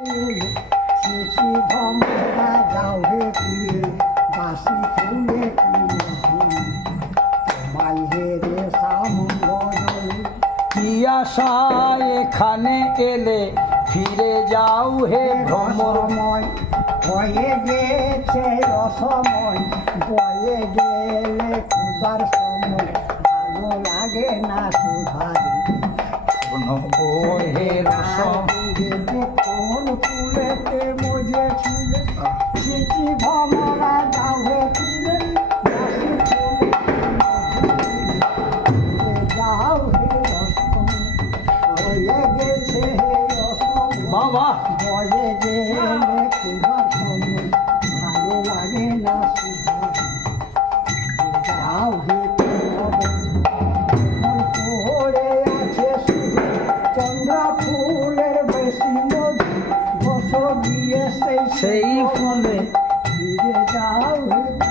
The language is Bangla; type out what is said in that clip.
শিশি ভমরা যাও হে ফিরে বাসি ফুলে তোমায় হে রে সামঙ্গল কি আশা এখানে এলে ফিরে যাও হে ভ্রমরময় হয়ে গেছে রসময় বয়ে গেলে ক্ষুধার সময় ভালো লাগে না সুধারি হে রসম কোন ফুলেতে মজেছিলে শিশি ভমরা যাও হে ফিরে বাসি ফুলে যাও হে রসম হয়ে গেছে হে রসম বাবা বয়ে গেলে ক্ষুধার সময় ভালো লাগে না সুধা যাও হে পড়ে আছে শুধু চন্দ্রা ফুলের বেশি মধু বস গিয়ে সেই ফুলে ফিরে যাও হে